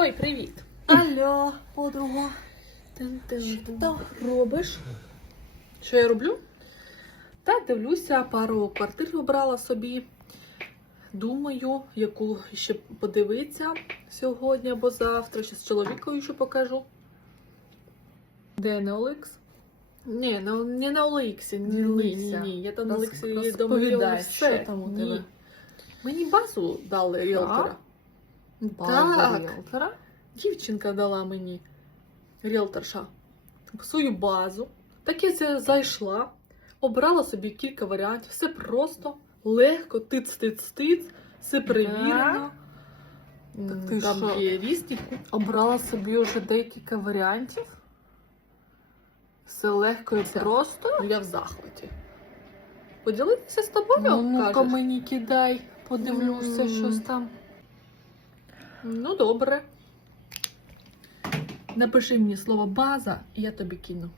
Ой, привіт. Алло, подруга. Що робиш? Що я роблю? Та дивлюся, пару квартир вибрала собі. Думаю, яку ще подивитися сьогодні або завтра. Ще з чоловікою ще покажу. Де на OLX? Ні, на, не на OLX. Ні, ні, ні, ні. Я там на Роз- OLX все. що там у тебе? Мені базу дали ріелтора. Так. ріелтора? Дівчинка дала мені ріелторша свою базу. Так я зайшла, обрала собі кілька варіантів. Все просто, легко, тиц-тиц-тиц, все перевірено. Так ти Там що? є різні. Обрала собі вже декілька варіантів. Все легко і Все. просто. Я в захваті. Поділитися з тобою, Ну, ну-ка мені кидай, подивлюся, М. щось там. Ну, добре. Напиши мені слово база, і я тобі кину.